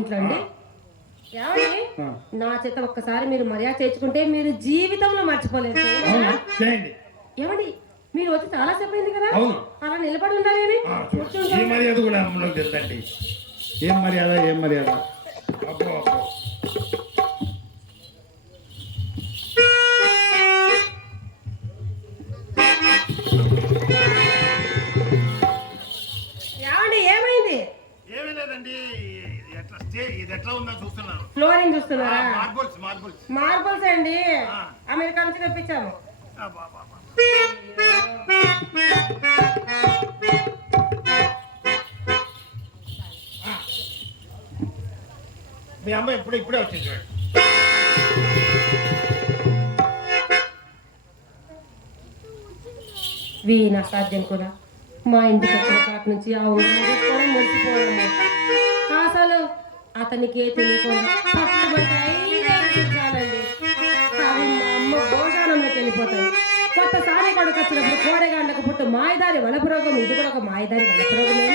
ఇంట్లో అండి. ఏమండి నా చేత ఒక్కసారి మీరు మర్యాద చేర్చుకుంటే మీరు జీవితంలో మర్చిపోలేదు. ఏమండి మీరు వచ్చి చాలా సేపు అయింది కదా, అలా నిలబడి ఉండాలి అని. ఏ మర్యాద కూడా అమ్మలోకి తెలుసండి. ఏం మర్యాద ఏం మర్యాద. అబ్బో అబ్బో ఫ్లోరింగ్ చూస్తున్నారా? మార్బుల్స్ అండి, అమెరికా నుంచి తెప్పించాము. మీ అమ్మ ఇప్పుడే వచ్చింది చూడండి. వీణ సాధ్యం కూడా మా ఇంటికి వచ్చిన కాటి నుంచి ఆ ఊరు మురిసిపోవడము. అసలు అతనికి తెలియకుండా పట్టుబట్టాలండి. అవి మా అమ్మ భోజనంలోకి వెళ్ళిపోతాయి. కొత్తసారి కొడుకు వచ్చినప్పుడు కోడెగాండకు పుట్టు మాయదారి వనపురోగం, ఇది కూడా ఒక మాయదారి వనపురోగమే.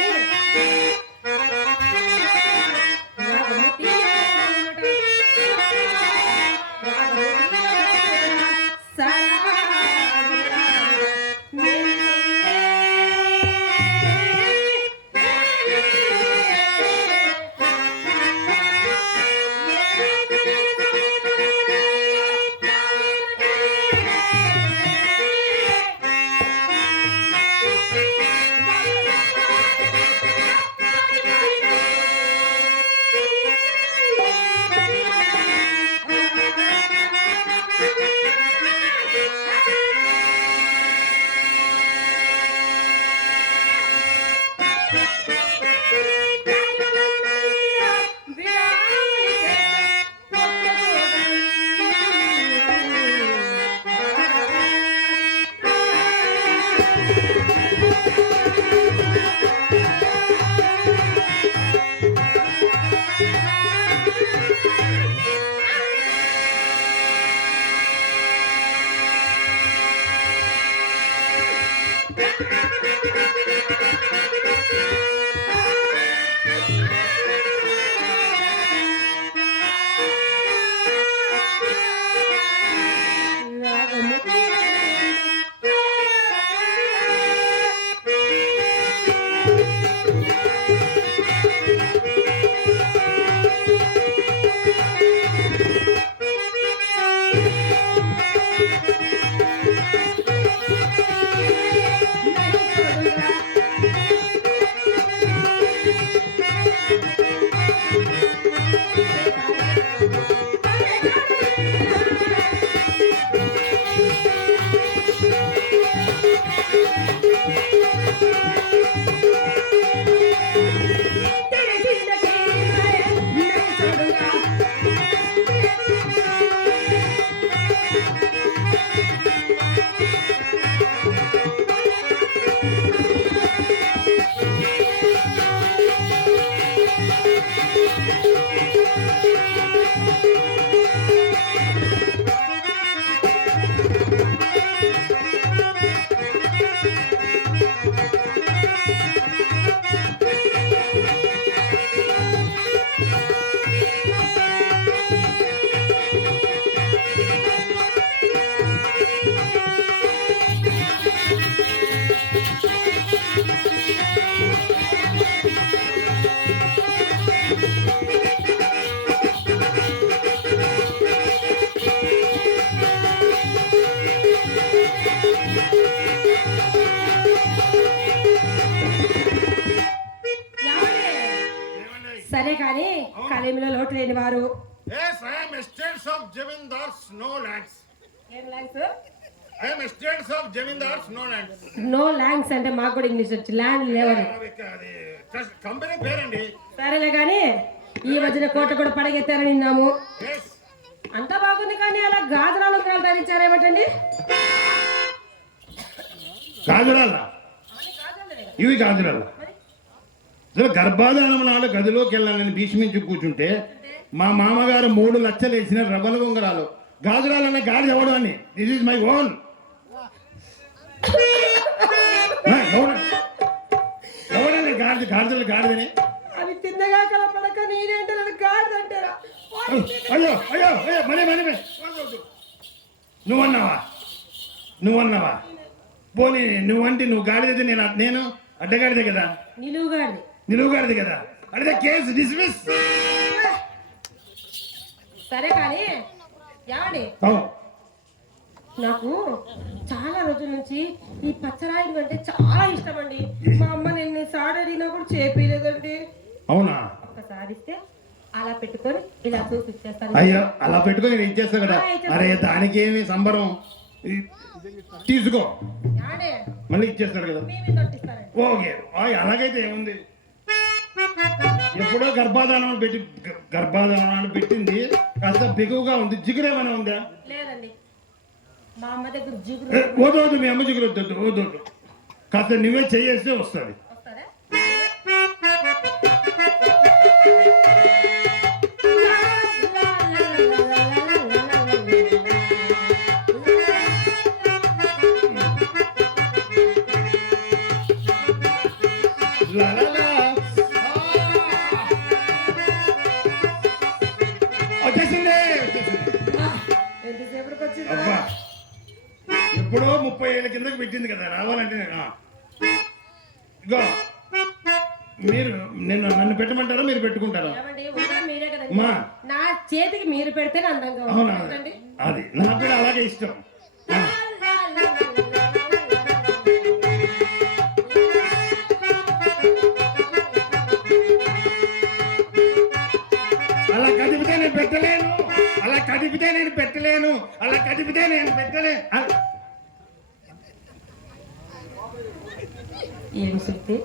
సరే కానీ కలేమిలో లోటు లేని వారు. Yes, I am estates of Jamindars, no lands. ఏం lands? I am estates of Jamindars, no lands. No lands అంటే మాకు కూడా ఇంగ్లీష్ వచ్చి ల్యాండ్ లేవని కంపెనీ పేరండి. సరేలే కానీ ఈ మధ్యన కోట కూడా పడగెత్తారని విన్నాము. అంతా బాగుంది కానీ అలా గాజరాలు తయారించారేమిటండి? గాజరాల ఇవి గాజరాల గర్భాధానం నాడు గదిలోకి వెళ్ళాలని భీష్మించి కూర్చుంటే మా మామగారు 3 లక్షలు వేసిన రవ్వల ఉంగరాలు గాజరాలన్న గాడి ఎవడాన్ని. This is my own. ఎవడండి గాడిదని? అవి తిన్నగా కలపడక నేనేంటే అయ్యో అయ్యో అయ్యో మనీ మనీ నువ్వన్నావా పోనీ నువ్వంటే నువ్వు గాడిదైతే నేను అడ్డగాడిదే కదా నిలువుగాడిది కదా అడితే కేసు డిస్మిస్. సరే కానీ ఏమండి నాకు చాలా రోజుల నుంచి ఈ పచ్చరాయి అంటే చాలా ఇష్టం అండి. మా అమ్మ నేను సాడ్ అడిగినా కూడా చేపిలేదండి. అవునా? ఒక్కసారి ఇస్తే అలా పెట్టుకొని ఇలా చూసి ఇచ్చేస్తాను. అయ్యో అలా పెట్టుకొని నేను ఇచ్చేస్తా కదా. అరే దానికి ఏమి సంబరం, తీసుకో మళ్ళీ ఇచ్చేస్తారు కదా. ఓకే అలాగైతే ఏముంది, ఎప్పుడో గర్భాధానాన్ని పెట్టింది కాస్త బిగువుగా ఉంది. జిగురు ఏమైనా ఉందా? లేదండి, మా అమ్మ దగ్గర జిగురు. వద్దు మీ అమ్మ జిగురు వద్దు కాస్త నువ్వే చేయేస్తే వస్తుంది. అబ్బా ఎప్పుడో 30 ఏళ్ళ కిందకి పెట్టింది కదా, రావాలంటే ఇగో మీరు నన్ను పెట్టమంటారా మీరు పెట్టుకుంటారా? నా చేతికి మీరు పెడితే అందంగా అవునా? అది నాకు కూడా అలాగే ఇష్టం. అలా కదిపితే నేను పెట్టలేను, అలా కదిపితే నేను పెట్టలేను. ఏం శక్తి